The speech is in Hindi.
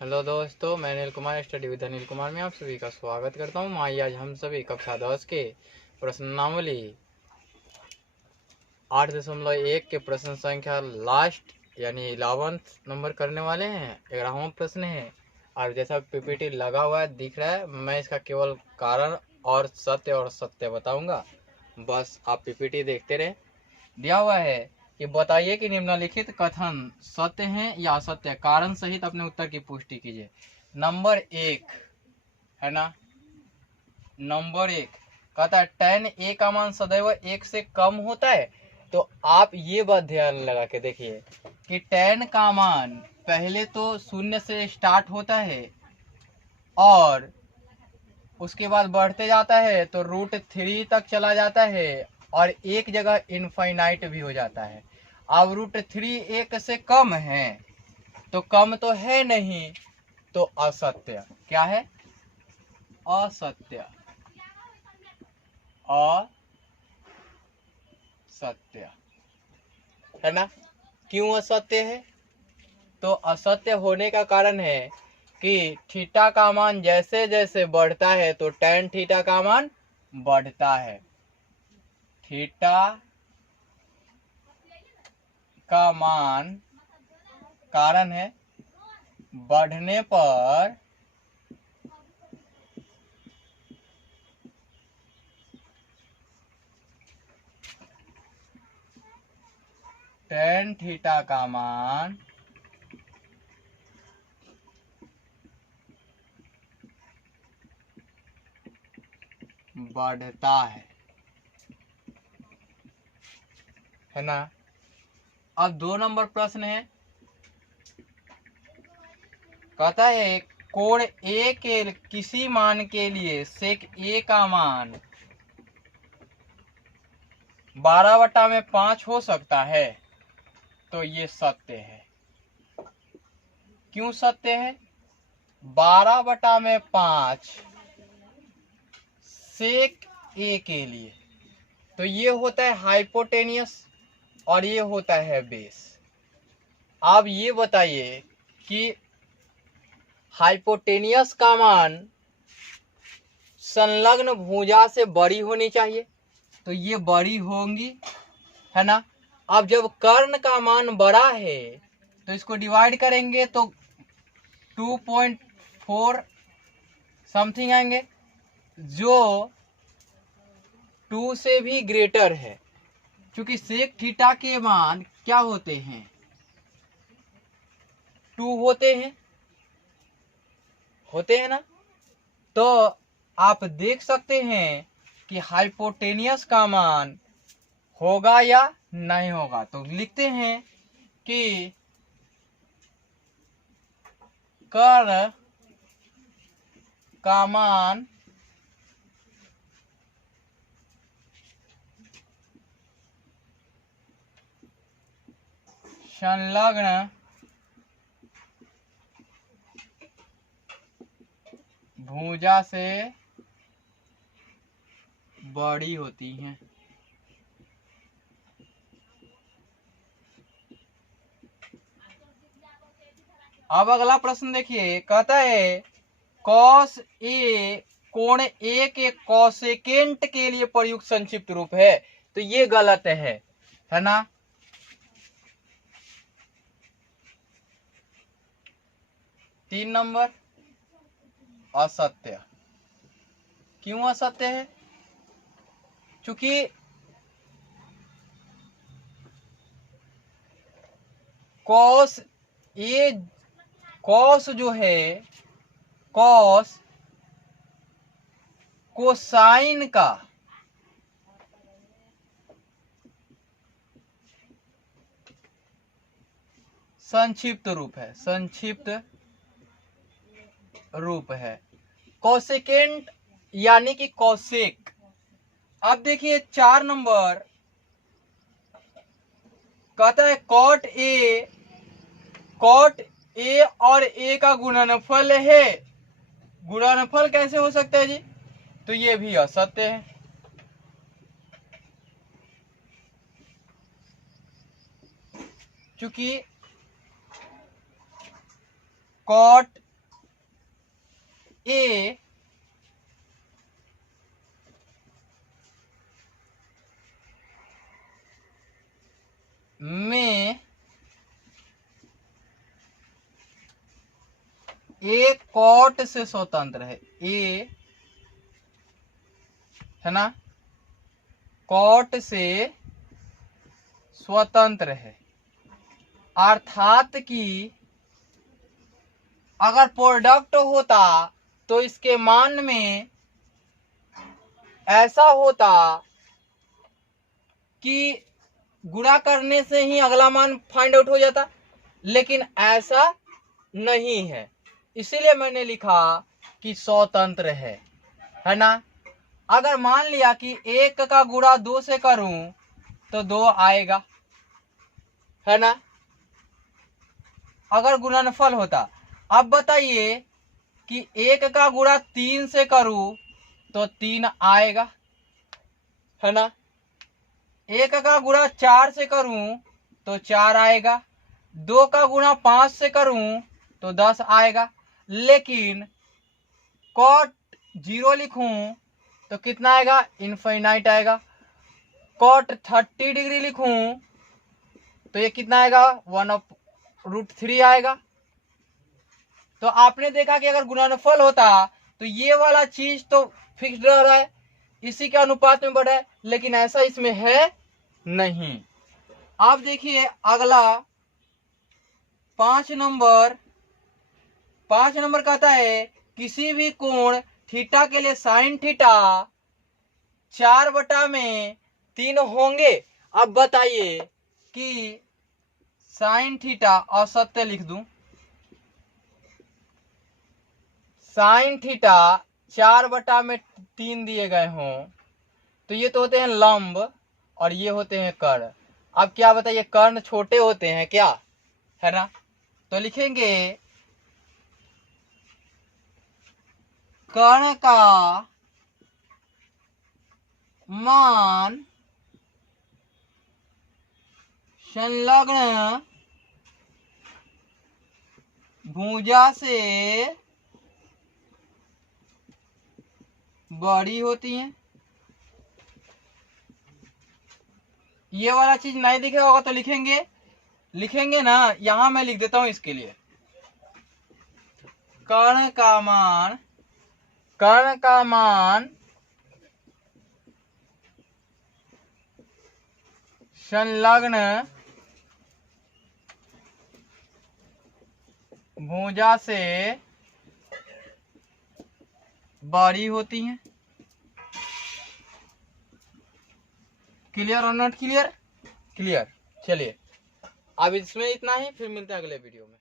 हेलो दोस्तों, मैं अनिल कुमार स्टडी विद अनिल कुमार में आप सभी का स्वागत करता हूँ। आइए आज हम सभी कक्षा 10 के प्रश्नावली 8.1 के प्रश्न संख्या लास्ट यानी 11th नंबर करने वाले हैं। 11वां प्रश्न है और जैसा पीपीटी लगा हुआ है दिख रहा है, मैं इसका केवल कारण और सत्य बताऊंगा। बस आप पीपीटी देखते रहे। दिया हुआ है कि बताइए कि निम्नलिखित कथन सत्य हैं या असत्य, कारण सहित अपने उत्तर की पुष्टि कीजिए। नंबर 1 है ना, नंबर 1 कहता है tan a का मान सदैव 1 से कम होता है। तो आप ये बात ध्यान लगा के देखिए कि tan का मान पहले तो 0 से स्टार्ट होता है और उसके बाद बढ़ते जाता है तो √3 तक चला जाता है और एक जगह इनफाइनाइट भी हो जाता है। अब √3 1 से कम है तो कम तो है नहीं, तो असत्य। क्या है? असत्य। असत्य है ना। क्यों असत्य है? तो असत्य होने का कारण है कि थीटा का मान जैसे जैसे बढ़ता है तो tan थीटा का मान बढ़ता है। थीटा का मान कारण है बढ़ने पर tan थीटा का मान बढ़ता है ना। अब 2 नंबर प्रश्न है, कहता है कोण ए के किसी मान के लिए sec a का मान 12/5 हो सकता है। तो ये सत्य है। क्यों सत्य है? 12/5 sec a के लिए तो ये होता है हाइपोटेनियस और ये होता है बेस। आप ये बताइए कि हाइपोटेनियस का मान संलग्न भुजा से बड़ी होनी चाहिए, तो ये बड़ी होंगी, है ना। अब जब कर्ण का मान बड़ा है तो इसको डिवाइड करेंगे तो 2.4 समथिंग आएंगे, जो 2 से भी ग्रेटर है। क्योंकि सेक थीटा के मान क्या होते हैं? 2 होते हैं ना। तो आप देख सकते हैं कि हाइपोटेनियस का मान होगा या नहीं होगा। तो लिखते हैं कि कर्ण का मान संलग्न भुजा से बड़ी होती हैं। अब अगला प्रश्न देखिए, कहता है cos a कोण a के कोसेकेंट के लिए प्रयुक्त संक्षिप्त रूप है। तो ये गलत है ना। 3 नंबर असत्य। क्यों असत्य है? क्योंकि cos a cos जो है cos कोसाइन का संक्षिप्त रूप है। कोसेकेंट यानी कि कोसेक। अब देखिए 4 नंबर कहता है कॉट ए और ए का गुणनफल है। गुणनफल कैसे हो सकता है जी? तो ये भी असत्य है। क्योंकि कॉट ए में ए कॉट से स्वतंत्र है, ए है ना, कॉट से स्वतंत्र है। अर्थात कि अगर प्रोडक्ट होता तो इसके मान में ऐसा होता कि गुणा करने से ही अगला मान फाइंड आउट हो जाता, लेकिन ऐसा नहीं है, इसीलिए मैंने लिखा कि स्वतंत्र है ना। अगर मान लिया कि 1 का गुणा 2 से करूं तो 2 आएगा, है ना, अगर गुणनफल होता। अब बताइए कि 1 का गुणा 3 से करूं तो 3 आएगा, है ना, 1 का गुणा 4 से करूं तो 4 आएगा, 2 का गुणा 5 से करूं तो 10 आएगा। लेकिन कॉट 0 लिखूं तो कितना आएगा, इनफाइनाइट आएगा। कॉट 30 डिग्री लिखूं तो ये कितना आएगा, 1/√3 आएगा। तो आपने देखा कि अगर गुणनफल होता तो ये वाला चीज तो फिक्स्ड रह रहा है, इसी के अनुपात में बढ़ा है, लेकिन ऐसा इसमें है नहीं। आप देखिए अगला 5 नंबर कहता है किसी भी कोण थीटा के लिए साइन थीटा 4/3 होंगे। अब बताइए कि साइन थीटा, और सत्य लिख दूं, साइन थीटा 4/3 दिए गए हों तो ये तो होते हैं लंब और ये होते हैं कर्ण। अब क्या बताइए, कर्ण छोटे होते हैं क्या, है ना, तो लिखेंगे कर्ण का मान संलग्न भुजा से बड़ी होती है। ये वाला चीज नहीं दिख रहा होगा तो लिखेंगे ना, यहां मैं लिख देता हूं इसके लिए, कर्ण का मान संलग्न भुजा से बड़ी होती हैं। क्लियर और नॉट क्लियर? क्लियर। चलिए अब इसमें इतना ही, फिर मिलते हैं अगले वीडियो में।